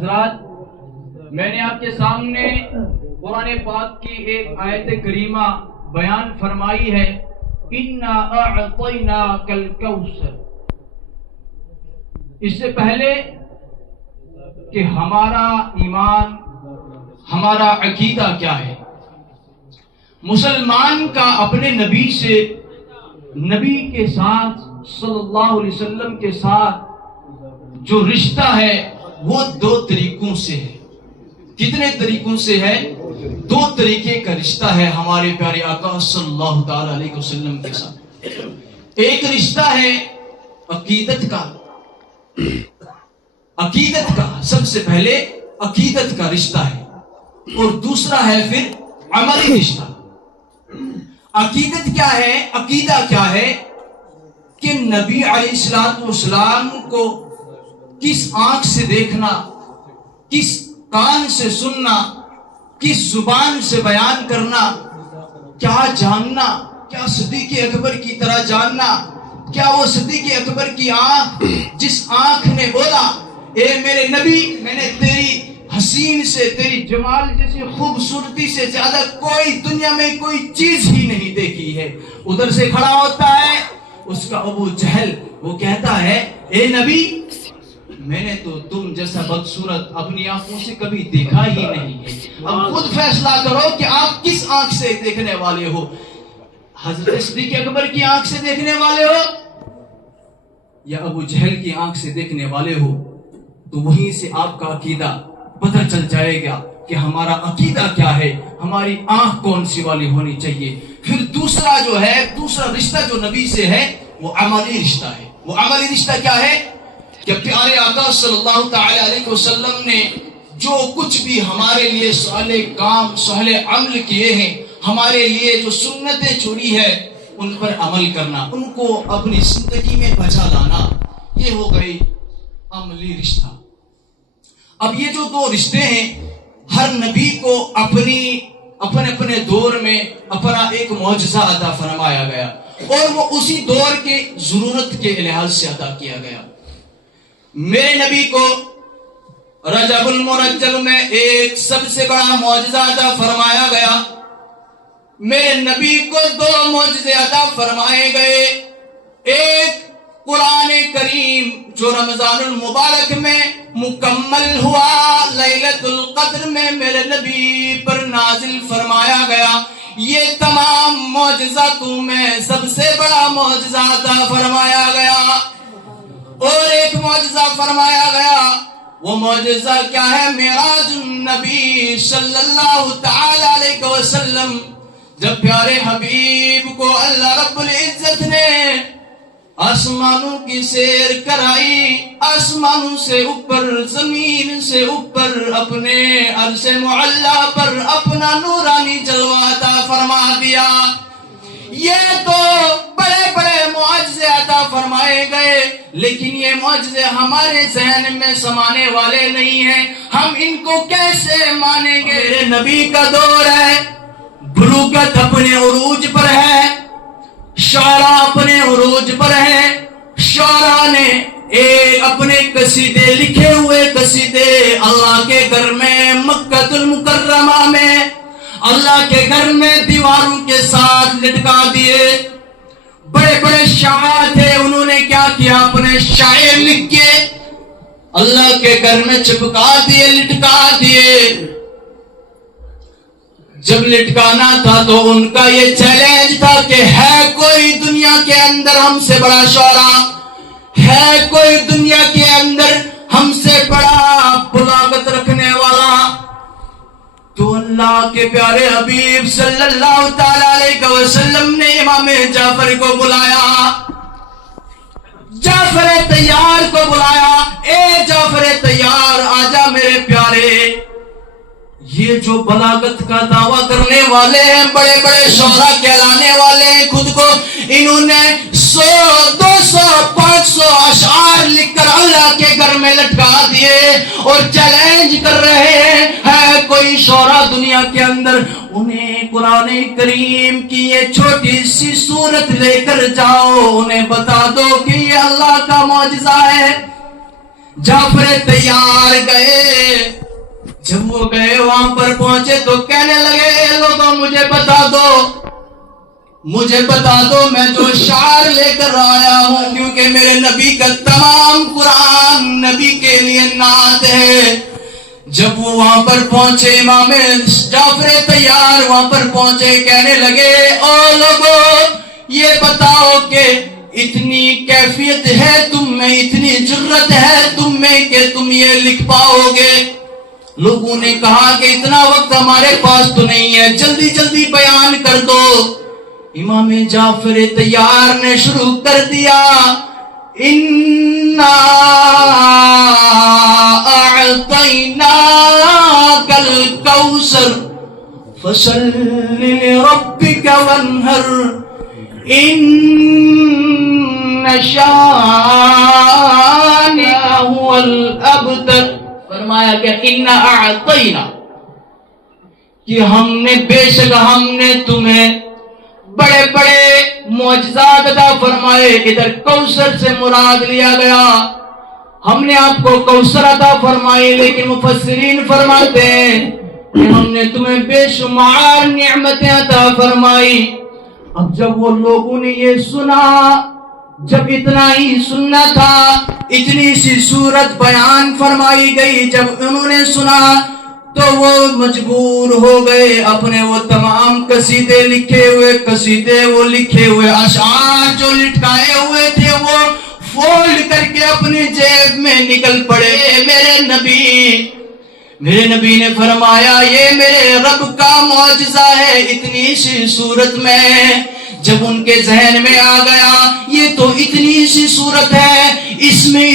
حضرات، میں نے آپ کے سامنے قرآن پاک کی ایک آیت کریمہ بیان فرمائی ہے، اِنَّا أَعْطَيْنَاكَ الْكَوْثَرَ۔ اس سے پہلے کہ ہمارا ایمان، ہمارا عقیدہ کیا ہے، مسلمان کا اپنے نبی سے، نبی کے ساتھ صلی اللہ علیہ وسلم کے ساتھ جو رشتہ ہے وہ دو طریقوں سے ہے۔ کتنے طریقوں سے ہے؟ دو طریقے کا رشتہ ہے ہمارے پیارے آقا صلی اللہ تعالی علیہ وسلم کے ساتھ۔ ایک رشتہ ہے عقیدت کا، عقیدت کا، سب سے پہلے عقیدت کا رشتہ ہے، اور دوسرا ہے پھر عملی رشتہ۔ عقیدت کیا ہے؟ عقیدہ کیا ہے کہ نبی علیہ السلام کو کس آنکھ سے دیکھنا، کس کان سے سننا، کس زبان سے بیان کرنا، کیا جاننا، کیا صدیق اکبر کی طرح جاننا، کیا وہ صدیق اکبر کی آنکھ جس آنکھ نے بولا اے میرے نبی میں نے تیری حسین سے، تیری جمال جیسی خوبصورتی سے زیادہ کوئی دنیا میں کوئی چیز ہی نہیں دیکھی ہے، ادھر سے کھڑا ہوتا ہے اس کا ابو جہل، وہ کہتا ہے اے نبی میں نے تو تم جیسا بدصورت اپنی آنکھوں سے کبھی دیکھا ہی نہیں ہے، اب خود فیصلہ کرو کہ آپ کس آنکھ سے دیکھنے والے ہو، حضرت صدیق اکبر کی آنکھ سے دیکھنے والے ہو یا ابو جہل کی آنکھ سے دیکھنے والے ہو؟ تو وہیں سے آپ کا عقیدہ پتہ چل جائے گا کہ ہمارا عقیدہ کیا ہے، ہماری آنکھ کون سی والی ہونی چاہیے۔ پھر دوسرا جو ہے، دوسرا رشتہ جو نبی سے ہے وہ عملی رشتہ ہے۔ وہ عملی رشتہ کیا ہے کہ پیارے آقا صلی اللہ تعالی علیہ وسلم نے جو کچھ بھی ہمارے لیے صالح کام، صالح عمل کیے ہیں، ہمارے لیے جو سنتیں چھوڑی ہے ان پر عمل کرنا، ان کو اپنی زندگی میں بجا لانا، یہ ہو گئی عملی رشتہ۔ اب یہ جو دو رشتے ہیں، ہر نبی کو اپنے دور میں اپنا ایک معجزہ عطا فرمایا گیا، اور وہ اسی دور کے ضرورت کے لحاظ سے عطا کیا گیا۔ میرے نبی کو رجب المرجل میں ایک سب سے بڑا معجزہ عطا فرمایا گیا۔ میرے نبی کو دو معجزے عطا فرمائے گئے، ایک قرآن کریم جو رمضان المبارک میں مکمل ہوا، لیلۃ القدر میں میرے نبی پر نازل فرمایا گیا۔ یہ تمام معجزاتوں میں سب سے بڑا معجزہ عطا فرمایا گیا، اور ایک معجزہ فرمایا گیا، وہ معجزہ کیا ہے؟ معراج النبی صلی اللہ تعالی علیہ وسلم، جب پیارے حبیب کو اللہ رب العزت نے آسمانوں کی سیر کرائی، آسمانوں سے اوپر، زمین سے اوپر، اپنے عرش معلی پر اپنا نورانی جلوہ عطا فرما دیا۔ یہ تو بڑے بڑے معجزے عطا فرمائے گئے، لیکن یہ معجزے ہمارے ذہن میں سمانے والے نہیں ہیں، ہم ان کو کیسے مانیں گے؟ میرے نبی کا دور ہے، بلوغت اپنے عروج پر ہے، شعراء اپنے عروج پر ہیں، شعراء نے اپنے قصیدے لکھے ہوئے قصیدے اللہ کے گھر میں مکہ المکرمہ میں، اللہ کے گھر میں دیواروں کے ساتھ لٹکا دیے۔ بڑے بڑے شاعر تھے، انہوں نے کیا کیا؟ اپنے شاعر لکھ کے اللہ کے گھر میں چپکا دیے، لٹکا دیے۔ جب لٹکانا تھا تو ان کا یہ چیلنج تھا کہ ہے کوئی دنیا کے اندر ہم سے بڑا شعرا، ہے کوئی دنیا کے اندر ہم سے بڑا بلاغت رکھنے والا؟ تو اللہ کے پیارے حبیب صلی اللہ تعالی علیہ وسلم نے امام جعفر کو بلایا، جعفر طیار کو بلایا، اے جعفر طیار آجا میرے پیارے، یہ جو بلاغت کا دعویٰ کرنے والے ہیں، بڑے بڑے شعراء کہلانے والے ہیں، خود کو انہوں نے 100 200 500 اشعار لکھ کر اللہ کے گھر میں لٹکا دیے، اور چیلنج کر رہے ہیں ہے کوئی شعراء دنیا کے اندر، انہیں قرآن کریم کی یہ چھوٹی سی سورت لے کر جاؤ، انہیں بتا دو کہ یہ اللہ کا معجزہ ہے۔ جعفر طیار گئے جب وہ گئے وہاں پر پہنچے تو کہنے لگے لوگوں مجھے بتا دو میں جو شعر لے کر آیا ہوں، کیونکہ میرے نبی کا تمام قرآن نبی کے لیے نعت ہے۔ جب وہ وہاں پر پہنچے امام جعفر طیار وہاں پر پہنچے، کہنے لگے او لوگوں یہ بتاؤ کہ اتنی کیفیت ہے تم میں، اتنی جرت ہے تم میں کہ تم یہ لکھ پاؤ گے؟ لوگوں نے کہا کہ اتنا وقت ہمارے پاس تو نہیں ہے، جلدی جلدی بیان کر دو۔ امام جعفر طیار نے شروع کر دیا، اِنَّا أَعْطَيْنَاكَ الْكَوْثَرَ فَصَلِّ لِرَبِّكَ وَانْحَرْ إِنَّ شَانِئَكَ هُوَ الْأَبْتَرُ۔ فرمایا کہ اِنَّا أَعْطَيْنَا، کہ ہم نے بے شک ہم نے تمہیں بڑے بڑے معجزات عطا فرمائے۔ ادھر کوثر سے مراد لیا گیا، ہم نے آپ کو کوثر عطا فرمائی، لیکن مفسرین فرماتے ہیں کہ ہم نے تمہیں بے شمار نعمتیں عطا فرمائی۔ اب جب وہ لوگوں نے یہ سنا، جب اتنا ہی سننا تھا، اتنی سی صورت بیان فرمائی گئی، جب انہوں نے سنا تو وہ مجبور ہو گئے اپنے وہ تمام قصیدے لکھے ہوئے اشعار جو لٹکائے ہوئے تھے وہ فولڈ کر کے اپنی جیب میں نکل پڑے۔ میرے نبی نے فرمایا یہ میرے رب کا معجزہ ہے، اتنی سی صورت میں۔ جب ان کے ذہن میں آ گیا یہ تو اتنی سی صورت ہے، اس میں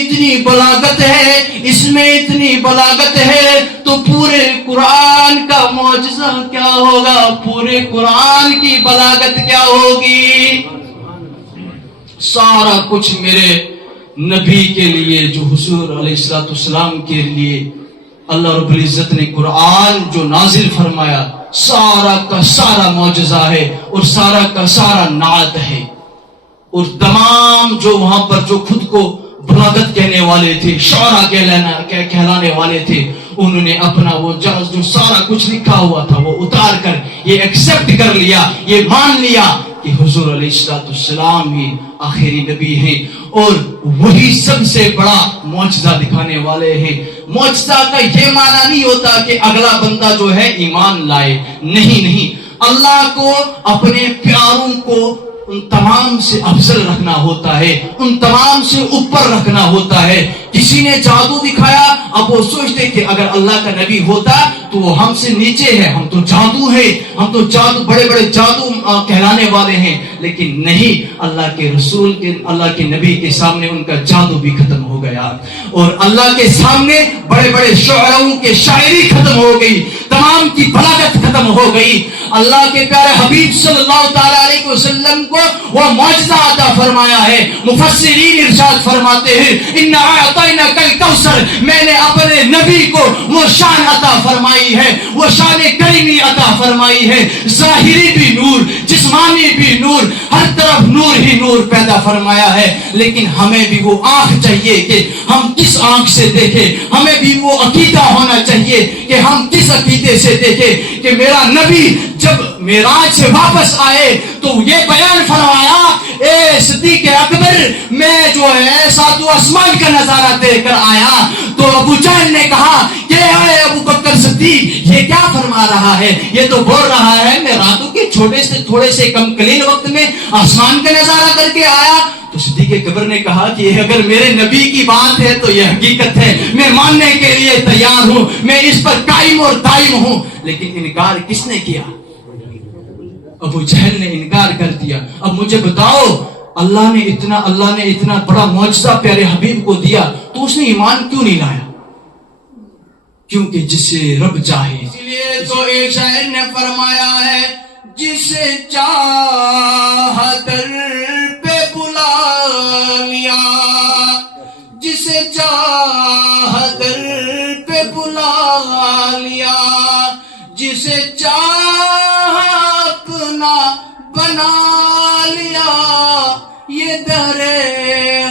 اتنی بلاغت ہے تو پورے قرآن کا معجزہ کیا ہوگا، پورے قرآن کی بلاغت کیا ہوگی۔ سارا کچھ میرے نبی کے لیے، جو حضور علیہ السلام کے لیے اللہ رب العزت نے قرآن جو نازل فرمایا، سارا کا سارا معجزہ ہے اور سارا کا سارا نعت ہے۔ اور تمام جو وہاں پر جو خود کو بلاغت کہنے والے تھے، شعرا کہلانے والے تھے، انہوں نے اپنا وہ جو سارا کچھ لکھا ہوا تھا وہ اتار کر یہ ایکسپٹ کر لیا، یہ مان لیا کہ حضور علیہ السلام ہی آخری نبی ہیں اور وہی سب سے بڑا معجزہ دکھانے والے ہیں۔ معجزہ کا یہ معنی نہیں ہوتا کہ اگلا بندہ جو ہے ایمان لائے، نہیں، اللہ کو اپنے پیاروں کو ان تمام سے افضل رکھنا ہوتا ہے، ان تمام سے اوپر رکھنا ہوتا ہے۔ کسی نے جادو دکھایا، اب وہ سوچتے کہ اگر اللہ کا نبی ہوتا تو وہ ہم سے نیچے ہے، ہم تو جادو ہے، ہم تو جادو بڑے جادو کہلانے والے ہیں، لیکن نہیں، اللہ کے رسول کے، اللہ کے نبی کے سامنے ان کا جادو بھی ختم ہو گیا اور اللہ کے سامنے بڑے شعراؤں کے شاعری ختم ہو گئی، تمام کی بلاغت ختم ہو گئی۔ اللہ کے پیارے حبیب صلی اللہ تعالی علیہ وسلم کو وہ معجزہ عطا فرمایا ہے۔ مفسرین ارشاد فرماتے ہیں اِنَّا أَعْطَيْنَاكَ الْكَوْثَرَ، میں نے اپنے نبی کو وہ شان عطا فرمائی ہے، وہ شان کریمی عطا فرمائی ہے، ظاہری بھی نور، جسمانی بھی نور، ہر طرف نور ہی نور پیدا فرمایا ہے۔ لیکن ہمیں بھی وہ آنکھ چاہیے کہ ہم کس آنکھ سے دیکھیں، ہمیں بھی وہ عقیدہ ہونا چاہیے کہ ہم کس عقیدے سے دیکھیں کہ میرا نبی جب معراج سے واپس آئے تو یہ بیان فرمایا، اے صدیق اکبر، میں جو ہے ساتوں آسمان کا نظارہ دیکھ کر آیا۔ تو ابو جہل نے کہا کہ اے ابو بکر صدیق، یہ کیا فرما رہا ہے؟ یہ تو بول رہا ہے میں راتوں کے تھوڑے سے کم قلیل وقت میں آسمان کا نظارہ کر کے آیا۔ تو صدیق اکبر نے کہا کہ اگر میرے نبی کی بات ہے تو یہ حقیقت ہے، میں ماننے کے لیے تیار ہوں، میں اس پر قائم اور دائم ہوں۔ لیکن انکار کس نے کیا؟ ابو جہل نے انکار کر دیا۔ اب مجھے بتاؤ، اللہ نے اتنا بڑا معجزہ پیارے حبیب کو دیا تو اس نے ایمان کیوں نہیں لایا؟ کیونکہ جسے رب چاہے۔ اس لیے تو ایک شاعر نے فرمایا ہے، جسے چاہا در پہ بلا لیا، جسے چاہا در پہ بلا لیا، جسے چاہا اپنا بنا لیا، یہ در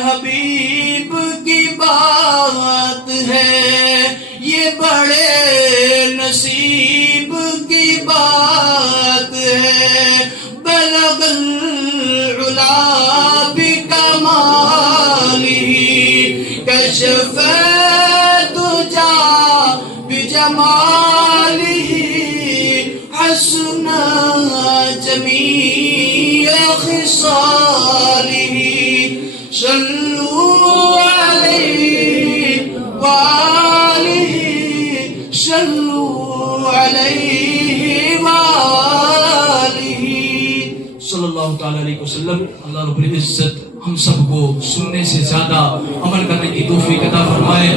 حبیب کی بات ہے، یہ بڑے نصیب کی بات ہے بلغ العلا بکمالہ کشف الدجا بجمالہ حسن جمیع خصالہ صلوا علیہ وآلہ صلوا علیہ وآلہ صلی اللہ تعالیٰ علیہ وسلم. اللہ رب العزت ہم سب کو سننے سے زیادہ عمل کرنے کی توفیق عطا فرمائے.